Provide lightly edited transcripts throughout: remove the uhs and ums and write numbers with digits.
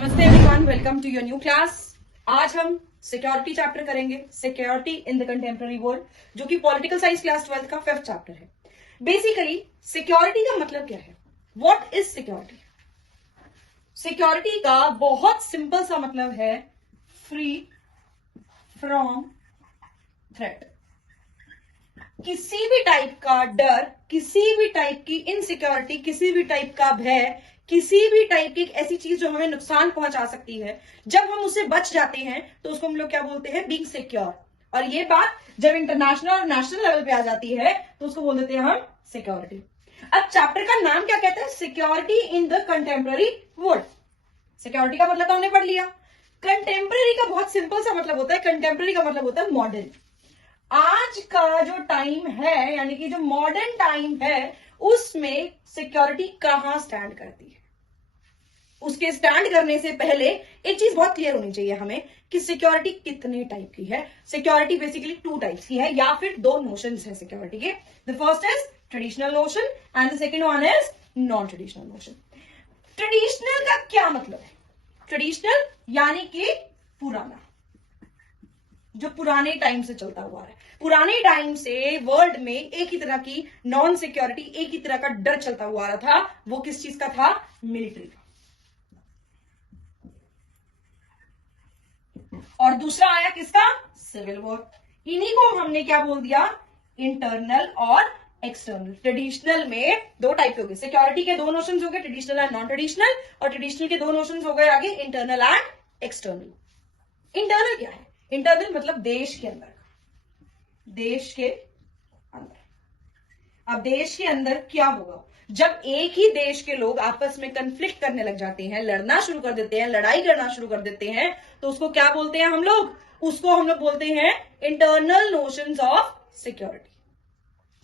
नमस्ते everyone, welcome to your new class. आज हम सिक्योरिटी चैप्टर करेंगे, security in the contemporary world, जो कि पॉलिटिकल साइंस क्लास 12 का 5th चैप्टर है। बेसिकली सिक्योरिटी का मतलब क्या है? What is security? सिक्योरिटी का बहुत सिंपल सा मतलब है फ्री फ्रॉम थ्रेट। किसी भी टाइप का डर, किसी भी टाइप की इनसिक्योरिटी, किसी भी टाइप का भय, किसी भी टाइप की ऐसी चीज जो हमें नुकसान पहुंचा सकती है, जब हम उससे बच जाते हैं तो उसको हम लोग क्या बोलते हैं? Being secure. और ये बात जब इंटरनेशनल और नेशनल लेवल पे आ जाती है तो उसको बोल देते हैं हम सिक्योरिटी। अब चैप्टर का नाम क्या कहता है? Security in the contemporary world. Security का मतलब तो हमने पढ़ लिया। कंटेम्प्रेरी का बहुत सिंपल सा मतलब होता है, कंटेम्प्रेरी का मतलब होता है मॉडर्न। आज का जो टाइम है, यानी कि जो मॉडर्न टाइम है, उसमें सिक्योरिटी कहां स्टैंड करती है। उसके स्टैंड करने से पहले एक चीज बहुत क्लियर होनी चाहिए हमें कि सिक्योरिटी कितने टाइप की है। सिक्योरिटी बेसिकली 2 टाइप्स की है, या फिर 2 नोशंस है सिक्योरिटी के। The first is traditional notion and the second one is non traditional notion. Traditional का क्या मतलब है? ट्रेडिशनल यानी कि पुराना, जो पुराने टाइम से चलता हुआ है। पुराने टाइम से वर्ल्ड में एक ही तरह की नॉन सिक्योरिटी, एक ही तरह का डर चलता हुआ आ रहा था। वो किस चीज का था? मिलिट्री का। और दूसरा आया किसका? Civil war. इन्हीं को हमने क्या बोल दिया? इंटरनल और एक्सटर्नल। ट्रेडिशनल में 2 टाइप के हो गए, सिक्योरिटी के 2 नोशंस हो गए, ट्रेडिशनल एंड नॉन ट्रेडिशनल। और ट्रेडिशनल के 2 नोशंस हो गए आगे, इंटरनल एंड एक्सटर्नल। इंटरनल क्या है? इंटरनल मतलब देश के अंदर, देश के अंदर। अब देश के अंदर क्या होगा जब एक ही देश के लोग आपस में कन्फ्लिक्ट करने लग जाते हैं, लड़ना शुरू कर देते हैं, लड़ाई करना शुरू कर देते हैं, तो उसको क्या बोलते हैं हम लोग? उसको हम लोग बोलते हैं इंटरनल नोशंस ऑफ सिक्योरिटी।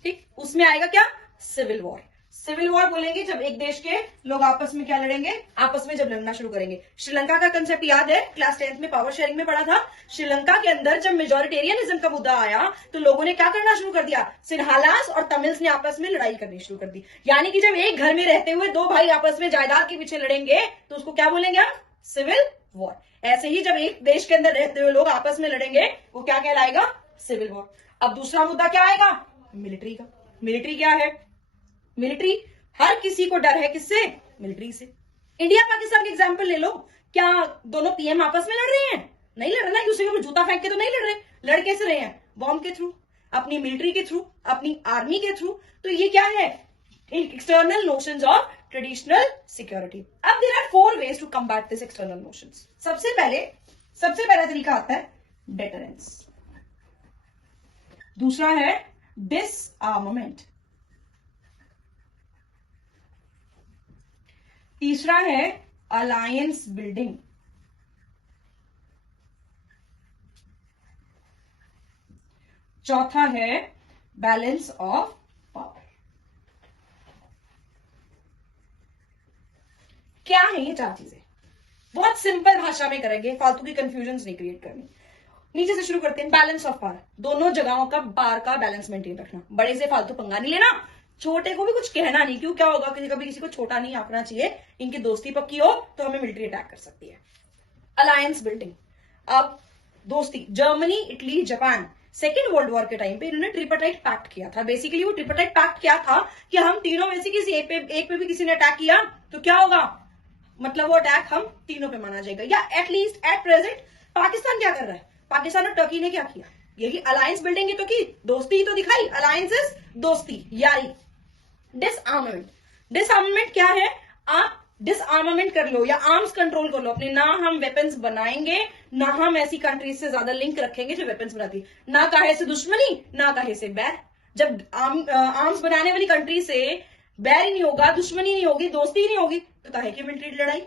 ठीक, उसमें आएगा क्या? Civil war. सिविल वॉर बोलेंगे जब एक देश के लोग आपस में क्या लड़ेंगे? आपस में जब लड़ना शुरू करेंगे। श्रीलंका का कंसेप्ट याद है, क्लास 10th में पावर शेयरिंग में पढ़ा था। श्रीलंका के अंदर जब मेजोरिटेरियनिज्म का मुद्दा आया तो लोगों ने क्या करना शुरू कर दिया? सिन्हालास और तमिल्स ने आपस में लड़ाई करनी शुरू कर दी। यानी कि जब एक घर में रहते हुए 2 भाई आपस में जायदाद के पीछे लड़ेंगे तो उसको क्या बोलेंगे हम? Civil war. ऐसे ही जब एक देश के अंदर रहते हुए लोग आपस में लड़ेंगे वो क्या कहलाएगा? Civil war. अब दूसरा मुद्दा क्या आएगा? मिलिट्री का। मिलिट्री क्या है? मिलिट्री, हर किसी को डर है किससे? मिलिट्री से। इंडिया पाकिस्तान के एग्जांपल ले लो। क्या दोनों पीएम आपस में लड़ रहे हैं? नहीं लड़ रहे, दूसरे को जूता फेंक के तो नहीं लड़ रहे। लड़ कैसे रहे हैं? बॉम्ब के थ्रू, अपनी मिलिट्री के थ्रू, अपनी आर्मी के थ्रू। तो ये क्या है? External notions of traditional security. अब there are 4 ways to combat this external notions. सबसे पहला तरीका आता है डेटरेंस। दूसरा है डिसआर्ममेंट। तीसरा है अलायंस बिल्डिंग। चौथा है बैलेंस ऑफ पावर। क्या है ये 4 चीजें? बहुत सिंपल भाषा में करेंगे, फालतू की कंफ्यूजन नहीं क्रिएट करनी। नीचे से शुरू करते हैं। बैलेंस ऑफ पावर, दोनों जगहों का पावर का बैलेंस मेंटेन रखना। बड़े से फालतू पंगा नहीं लेना, छोटे को भी कुछ कहना नहीं। क्यों? क्या होगा? कभी किसी को छोटा नहीं आंकना चाहिए। इनकी दोस्ती पक्की हो तो हमें मिलिट्री अटैक कर सकती है। अलायंस बिल्डिंग, अब दोस्ती। Germany, Italy, Japan second world war के टाइम पे इन्होंने ट्रिपरटाइट पैक्ट किया था। बेसिकली वो ट्रिपरटाइट पैक्ट क्या था कि हम तीनों में से किसी एक पे भी किसी ने अटैक किया तो क्या होगा? मतलब वो अटैक हम तीनों पे माना जाएगा। या एटलीस्ट एट प्रेजेंट पाकिस्तान क्या कर रहा है? पाकिस्तान और टर्की ने क्या किया? यही अलायंस बिल्डिंग ही तो की, दोस्ती ही तो दिखाई। अलायंस इज दोस्ती, यारी। डिसआर्मामेंट, डिसआर्मामेंट क्या है? आप डिसआर्मामेंट कर लो या आर्म्स कंट्रोल कर लो अपने। ना हम वेपन्स बनाएंगे, ना हम ऐसी कंट्रीज से ज्यादा लिंक रखेंगे जो वेपन्स बनाती है। ना काहे से दुश्मनी, ना काहे से बैर। जब आर्म्स बनाने वाली कंट्री से बैर ही नहीं होगा, दुश्मनी नहीं होगी, दोस्ती ही नहीं होगी, तो काहे की मिलिट्री लड़ाई।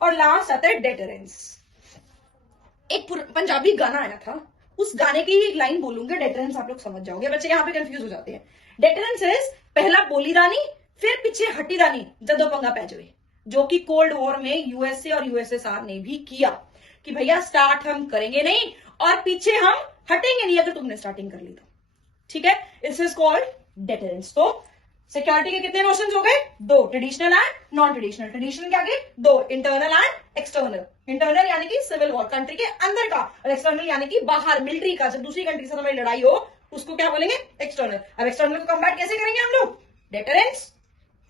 और लास्ट आता है डेटरेंस। एक पंजाबी गाना आया था, उस गाने की ही एक लाइन बोलूंगे, डेटरेंस आप लोग समझ जाओगे। बच्चे यहाँ पे कंफ्यूज हो जाते हैं। डेटरेंस इज पहला बोलीदानी, फिर पीछे हटीदानी जदों पंगा पै जाए। जो कि कोल्ड वॉर में यूएसए और यूएसएसआर ने भी किया कि भैया स्टार्ट हम करेंगे नहीं और पीछे हम हटेंगे नहीं अगर तुमने स्टार्टिंग कर ली तो। ठीक है, दिस इज कॉल्ड डेटरेंस। तो सिक्योरिटी के कितने नोशंस हो गए? दो, traditional and non traditional. Traditional क्या के? दो, इंटरनल एंड एक्सटर्नल। इंटरनल यानी कि सिविल वॉर, कंट्री के अंदर का, और एक्सटर्नल यानी कि बाहर, मिलिट्री का, जब दूसरी कंट्री से हमारी लड़ाई हो उसको क्या बोलेंगे? एक्सटर्नल। अब एक्सटर्नल को कम्बैट कैसे करेंगे हम लोग? डेटरेंस,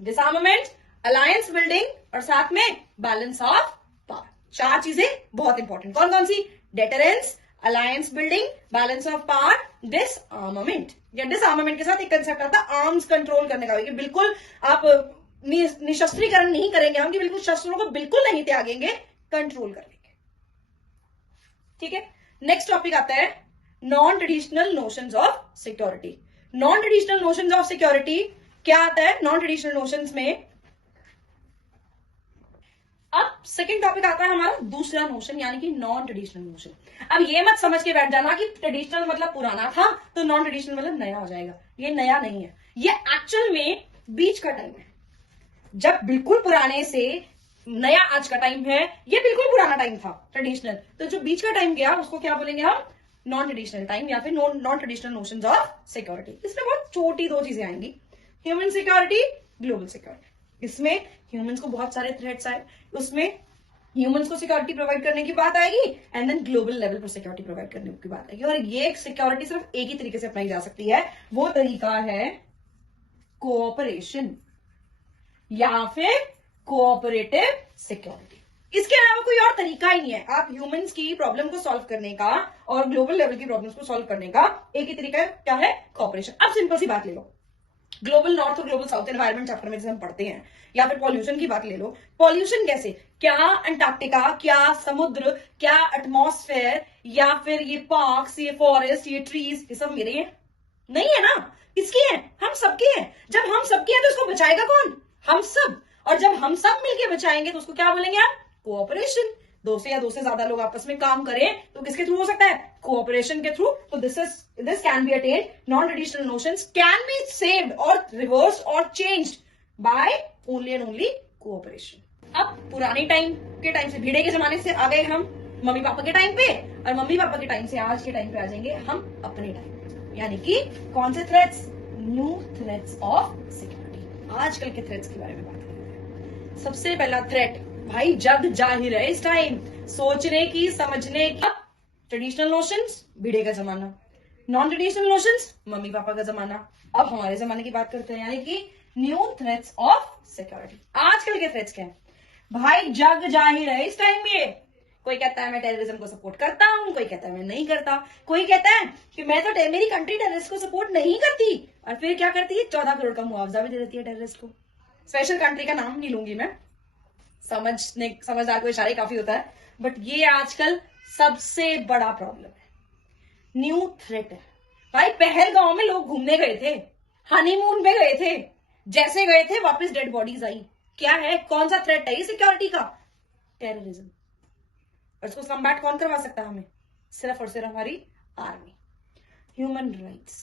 डिसआर्मामेंट, अलायंस बिल्डिंग और साथ में बैलेंस ऑफ पावर। चार चीजें बहुत इंपॉर्टेंट। कौन कौन सी? Deterrence, alliance building, balance of power, disarmament. या डिसआर्मामेंट के साथ एक कंसेप्ट आता है आर्म्स कंट्रोल करने का, कि बिल्कुल आप निशस्त्रीकरण नहीं करेंगे हम, कि बिल्कुल शस्त्रों को बिल्कुल नहीं त्यागेंगे, कंट्रोल कर लेंगे। ठीक है, नेक्स्ट टॉपिक आता है non traditional notions of security. Non traditional notions of security क्या आता है नॉन ट्रेडिशनल नोशंस में? अब सेकंड टॉपिक आता है हमारा दूसरा नोशन, यानी कि नॉन ट्रेडिशनल नोशन। अब ये मत समझ के बैठ जाना कि ट्रेडिशनल मतलब पुराना था तो नॉन ट्रेडिशनल मतलब नया हो जाएगा। ये नया नहीं है, ये एक्चुअल में बीच का टाइम है। जब बिल्कुल पुराने से नया आज का टाइम है, ये बिल्कुल पुराना टाइम था ट्रेडिशनल, तो जो बीच का टाइम गया उसको क्या बोलेंगे हम? नॉन ट्रेडिशनल टाइम या फिर non traditional notions of security. इसमें बहुत छोटी दो चीजें आएंगी, ह्यूमन सिक्योरिटी, ग्लोबल सिक्योरिटी। इसमें ह्यूमंस को बहुत सारे थ्रेट्स आए, उसमें ह्यूमंस को सिक्योरिटी प्रोवाइड करने की बात आएगी, एंड देन ग्लोबल लेवल पर सिक्योरिटी प्रोवाइड करने की बात आएगी। और ये सिक्योरिटी सिर्फ एक ही तरीके से अपनाई जा सकती है, वो तरीका है कोऑपरेशन या फिर कोऑपरेटिव सिक्योरिटी। इसके अलावा कोई और तरीका ही नहीं है। आप ह्यूमंस की प्रॉब्लम को सॉल्व करने का और ग्लोबल लेवल की प्रॉब्लम्स को सॉल्व करने का एक ही तरीका है, क्या है? कोऑपरेशन। अब सिंपल सी बात ले लो, ग्लोबल नॉर्थ और ग्लोबल साउथ एनवायरमेंट चैप्टर में जैसे हम पढ़ते हैं, या फिर पॉल्यूशन की बात ले लो। पॉल्यूशन कैसे? क्या अंटार्कटिका, क्या समुद्र, क्या एटमॉस्फेयर, या फिर ये पार्क्स, ये फॉरेस्ट, ये ट्रीज, ये सब मेरे हैं? नहीं है ना, किसके हैं? हम सबके हैं। जब हम सबके हैं तो इसको बचाएगा कौन? हम सब। और जब हम सब मिलकर बचाएंगे तो उसको क्या बोलेंगे आप? कोऑपरेशन। दो से या दो से ज्यादा लोग आपस में काम करें तो किसके थ्रू हो सकता है? कोऑपरेशन के थ्रू। तो this can be attend, non traditional notions can be saved और रिवर्स और changed by only and only cooperation. अब पुराने टाइम से, भिड़े के जमाने से आ गए हम मम्मी पापा के टाइम पे, और मम्मी पापा के टाइम से आज के टाइम पे आ जाएंगे हम अपने टाइम, यानी कि कौन से threats? New threats of security. आजकल के थ्रेट्स के बारे में बात करेंगे। सबसे पहला थ्रेट भाई जग जाहिर है इस टाइम, सोचने की, समझने की। ट्रेडिशनल नोशंस, भिड़े का जमाना, non traditional notions, mummy papa का जमाना। अब हमारे जमाने की बात करते हैं, यानी कि न्यू थ्रेट्स ऑफ सिक्योरिटी। आजकल के थ्रेट्स क्या है? भाई जग जाहिर है इस टाइम में। कोई कहता है मैं टेररिज्म को सपोर्ट करता हूं, कोई कहता है मैं नहीं करता, कोई कहता है कि मैं तो मेरी कंट्री टेररिस्ट को सपोर्ट नहीं करती, और फिर क्या करती है? 14 करोड़ का मुआवजा भी दे देती है टेररिस्ट को। स्पेशल कंट्री का नाम नहीं लूंगी मैं, समझदार को इशारे काफी होता है, बट ये आजकल सबसे बड़ा प्रॉब्लम है, न्यू थ्रेट है। भाई पहलगांव में लोग घूमने गए थे, हनीमून पे गए थे, जैसे गए थे वापस डेड बॉडीज आई। क्या है? कौन सा थ्रेट है ये सिक्योरिटी का? टेररिज्म। और इसको कम्बैट कौन करवा सकता है हमें? सिर्फ और सिर्फ हमारी army. Human rights,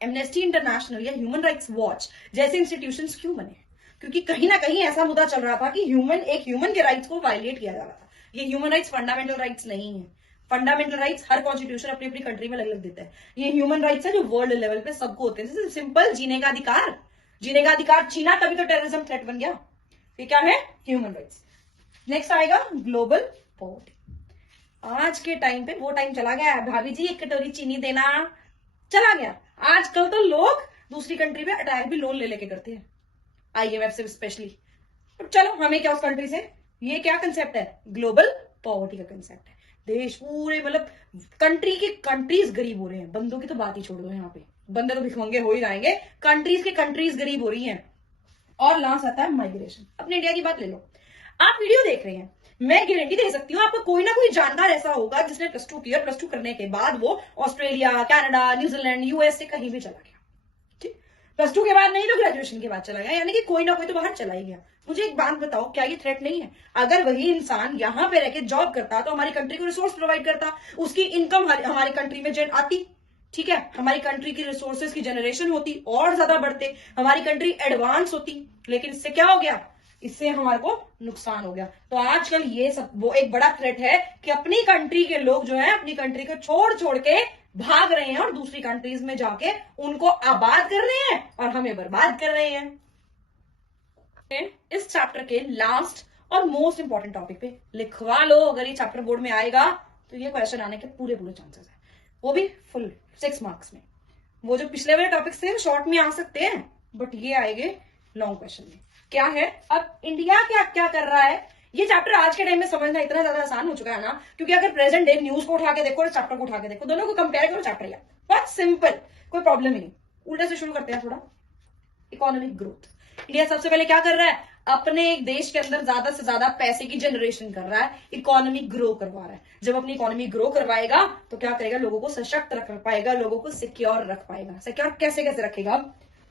amnesty international या ह्यूमन राइट्स वॉच जैसे इंस्टीट्यूशंस क्यों बने? क्योंकि कहीं ना कहीं ऐसा मुद्दा चल रहा था कि एक ह्यूमन के राइट्स को वायलेट किया जा रहा था। ये ह्यूमन राइट्स फंडामेंटल राइट्स नहीं है। फंडामेंटल राइट्स हर कॉन्स्टिट्यूशन अपनी अपनी कंट्री में अलग अलग देता है। ये ह्यूमन राइट्स है जो वर्ल्ड लेवल पे सबको होते हैं। जैसे सिंपल जीने का अधिकार, छीना तभी तो टेररिज्म थ्रेट बन गया। ये क्या है? Human rights. नेक्स्ट आएगा ग्लोबल पॉवर्टी। आज के टाइम पे वो टाइम चला गया है, भाभी जी एक कटोरी चीनी देना, चला गया। आजकल तो लोग दूसरी कंट्री में अटैक भी लोन ले लेके करते हैं, IMF से स्पेशली। चलो हमें क्या उस कंट्री से, ये क्या कंसेप्ट है? ग्लोबल पॉवर्टी का कंसेप्ट है। देश पूरे मतलब कंट्रीज गरीब हो रहे हैं। बंदों की तो बात ही छोड़ दो, यहाँ पे बंदे तो भिखमंगे हो ही जाएंगे, कंट्रीज गरीब हो रही हैं। और लास्ट आता है माइग्रेशन। अपने इंडिया की बात ले लो, आप वीडियो देख रहे हैं, मैं गारंटी दे सकती हूँ आपका कोई ना कोई जानकार ऐसा होगा जिसने +2 करने के बाद वो ऑस्ट्रेलिया, कनाडा, न्यूजीलैंड, US से कहीं भी चला गया। ठीक, +2 के बाद नहीं तो ग्रेजुएशन के बाद चला गया, यानी कि कोई ना कोई तो बाहर चला ही गया। मुझे एक बात बताओ, क्या ये थ्रेट नहीं है? अगर वही इंसान यहाँ पे रहकर जॉब करता तो हमारी कंट्री को रिसोर्स प्रोवाइड करता, उसकी इनकम हमारी कंट्री में आती, ठीक है, हमारी कंट्री की रिसोर्सेज की जनरेशन होती, और ज्यादा बढ़ते, हमारी कंट्री एडवांस होती। लेकिन इससे क्या हो गया? इससे हमारे को नुकसान हो गया। तो आजकल ये सब वो एक बड़ा थ्रेट है कि अपनी कंट्री के लोग जो है अपनी कंट्री को छोड़ के भाग रहे हैं और दूसरी कंट्रीज में जाके उनको आबाद कर रहे हैं और हमें बर्बाद कर रहे हैं। इस चैप्टर के लास्ट और मोस्ट इंपॉर्टेंट टॉपिक पे लिखवा लो, अगर ये चैप्टर बोर्ड में आएगा तो ये क्वेश्चन आने के पूरे चांसेस है, वो भी फुल 6 मार्क्स में। वो जो पिछले वाले टॉपिक्स थे शॉर्ट में आ सकते हैं, बट ये आएंगे लॉन्ग क्वेश्चन में। क्या है, अब इंडिया क्या क्या कर रहा है, ये चैप्टर आज के टाइम में समझना इतना ज्यादा आसान हो चुका है ना, क्योंकि अगर प्रेजेंट डे न्यूज को उठा के देखो और चैप्टर को उठा के देखो, दोनों को कंपेयर करो, चैप्टर यार बहुत सिंपल, कोई प्रॉब्लम ही नहीं। उल्टे से शुरू करते हैं थोड़ा। इकोनॉमिक ग्रोथ, इंडिया सबसे पहले क्या कर रहा है, अपने देश के अंदर ज्यादा से ज्यादा पैसे की जनरेशन कर रहा है, इकोनॉमी ग्रो करवा रहा है। जब अपनी इकोनॉमी ग्रो करवाएगा तो क्या करेगा, लोगों को सशक्त रख पाएगा, लोगों को सिक्योर रख पाएगा। सिक्योर कैसे कैसे रखेगा,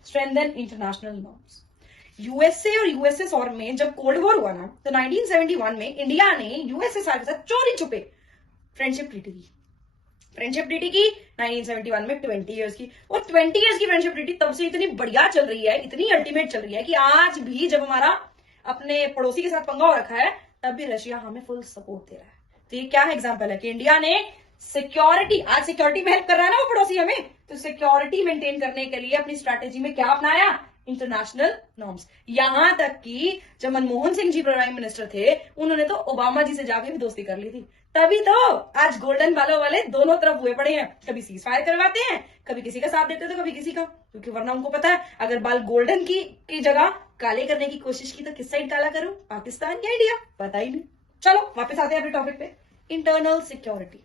स्ट्रेंथन इंटरनेशनल नॉर्म्स। यूएसए और यूएसएसआर में जब कोल्ड वॉर हुआ ना, तो 1971 में इंडिया ने यूएसएसआर के साथ चोरी छुपे फ्रेंडशिप ट्रीटी की। फ्रेंडशिप ट्रीटी की 1971 में 20 इयर्स की, और 20 इयर्स की फ्रेंडशिप ट्रीटी तब से इतनी बढ़िया चल रही है, इतनी अल्टीमेट चल रही है कि आज भी जब हमारा अपने पड़ोसी के साथ पंगा हो रखा है तब भी रशिया हमें फुल सपोर्ट दे रहा है। तो ये क्या एग्जांपल है कि इंडिया ने सिक्योरिटी, आज सिक्योरिटी में हेल्प कर रहा है ना वो पड़ोसी हमें, तो सिक्योरिटी मेंटेन करने के लिए अपनी स्ट्रैटेजी में क्या अपनाया, इंटरनेशनल नॉर्म्स। यहां तक कि जब मनमोहन सिंह जी प्राइम मिनिस्टर थे, उन्होंने तो ओबामा जी से जाके भी दोस्ती कर ली थी, तभी तो आज गोल्डन बालों वाले दोनों तरफ हुए पड़े हैं। कभी सीज फायर करवाते हैं, कभी किसी का साथ देते तो कभी किसी का, क्योंकि वरना उनको पता है अगर बाल गोल्डन की जगह काले करने की कोशिश की तो किस साइड काला करूं, पाकिस्तान या इंडिया, पता ही नहीं। चलो वापस आते हैं अपने टॉपिक पे, इंटरनल सिक्योरिटी।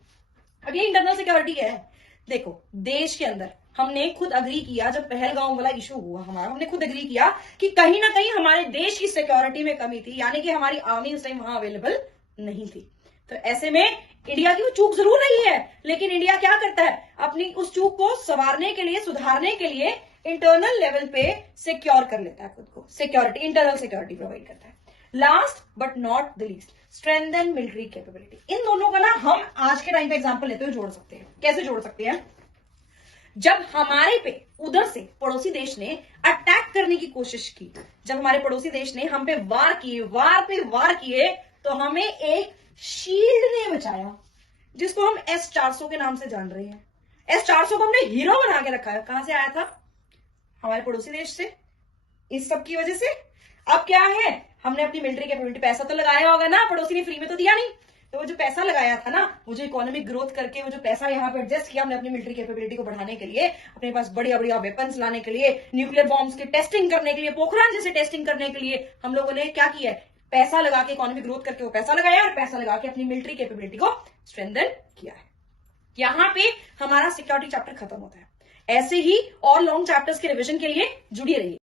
अब ये इंटरनल सिक्योरिटी क्या है, देखो देश के अंदर हमने खुद अग्री किया, जब पहलगांव वाला इशू हुआ हमारा, हमने खुद अग्री किया कि कहीं ना कहीं हमारे देश की सिक्योरिटी में कमी थी, यानी कि हमारी आर्मी उस टाइम वहां अवेलेबल नहीं थी। तो ऐसे में इंडिया की वो चूक जरूर रही है, लेकिन इंडिया क्या करता है, अपनी उस चूक को संवारने के लिए, सुधारने के लिए इंटरनल लेवल पे सिक्योर कर लेता है खुद को, सिक्योरिटी, इंटरनल सिक्योरिटी प्रोवाइड करता है। Last but not the least, strengthen military capability. इन दोनों का ना हम आज के टाइम पे एग्जांपल लेते हुए जोड़ सकते हैं। कैसे जोड़ सकते हैं, जब हमारे पे उधर से पड़ोसी देश ने अटैक करने की कोशिश की, जब हमारे पड़ोसी देश ने हम पे वार किए, वार पे वार किए, तो हमें एक शील्ड ने बचाया, जिसको हम S-400 के नाम से जान रहे हैं। S-400 को हमने हीरो बना के रखा है। कहां से आया था, हमारे पड़ोसी देश से, इस सब की वजह से। अब क्या है, हमने अपनी मिलिट्री कैपेबिलिटी, पैसा तो लगाया होगा ना, पड़ोसी ने फ्री में तो दिया नहीं, तो वो जो पैसा लगाया था ना, वो जो इकोनॉमिक ग्रोथ करके वो जो पैसा यहाँ पे एडजस्ट किया हमने अपनी मिलिट्री कैपेबिलिटी को बढ़ाने के लिए, अपने पास बढ़िया बढ़िया वेपन्स लाने के लिए, न्यूक्लियर बॉम्ब्स की टेस्टिंग करने के लिए, पोखरान जैसे टेस्टिंग करने के लिए, हम लोगों ने क्या किया है, पैसा लगा के, इकोनॉमिक ग्रोथ करके वो पैसा लगाया और पैसा लगा के अपनी मिलिट्री कैपेबिलिटी को स्ट्रेंथन किया है। यहां पे हमारा सिक्योरिटी चैप्टर खत्म होता है। ऐसे ही और लॉन्ग चैप्टर्स के रिवीजन के लिए जुड़ी रहिए।